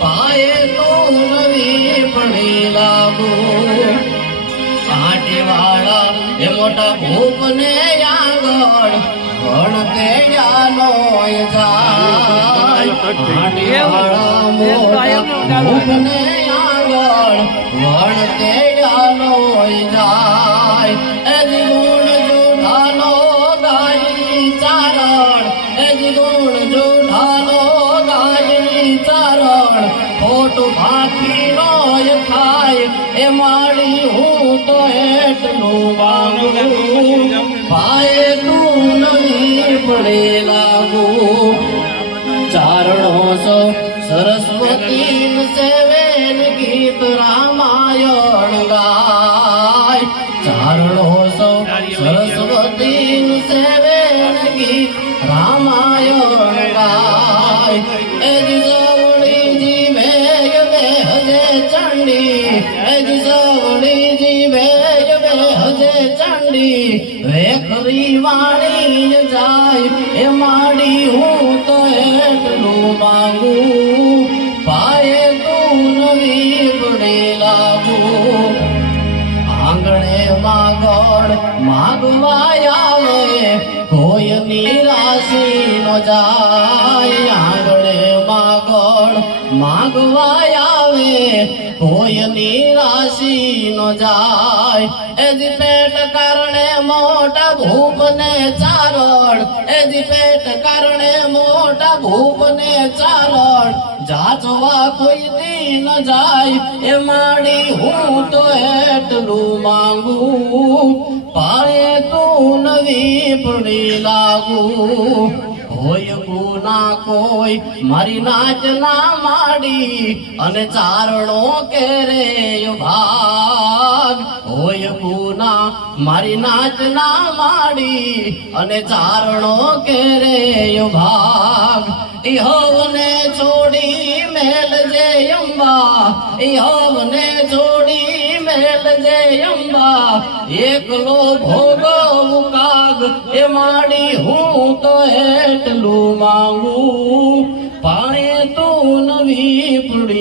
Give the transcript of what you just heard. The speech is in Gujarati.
પાયે તો નવી પડી લાગુ આટીવાળા એ મોટા ભૂપને આગળ ભણતે જાનો જાય આટીવાળા મોટા ભૂપને આગળ ભણતે જાનો જાય એજ ગુણ જુઠાનો ગાયની ચારણ એજ ગુણ જુઠાનો ગાયની ચારણ ખોટું ભાખીનો થાય એ માડી હું તો એટલું માંગુ પાયે તું નવી પડે લાગુ ચારણો સો સરસ્વતી સેવેન ગીત રામાયણ ગાય ચારણો સો સરસ્વતી સેવેન ગીત રામાયણ ગાય એ સવળી જીવે હજે ચંડી એ સવળી જીવે હજે ચંડી વેખરી વાણી જાય એ માડી હું તો એટલું માંગુ પાયે તું નવી પડી લાગુ આંગણે માગણ માગવા આવે કોઈ નિરાશી ન જાય આંગણે માગણ માગવા આવે કોઈ નિરાશી ન જાય એજ પેટ કારણે મોટા ભૂપને ચારણ એજ પેટ કારણે મોટા ભૂપને ચારણ જાચવા કોઈ દી ન જાય એ માડી હું તો એટલું માંગુ પાયે તું નવી પડી લાગુ હોય ગુના કોઈ મારી નાચ ના માડી અને ચારણો કેરે ભાગ હોય ગુના મારી નાચ ના માડી અને ચારણો કેરે ભાગ ઇહવને છોડી મેલ જે અંબા ઇહવને છોડી મેલ જે અંબા એકલો ભોગો મુકાગ એ માડી હું તો એટલું માંગુ પાયે તું નવી પડી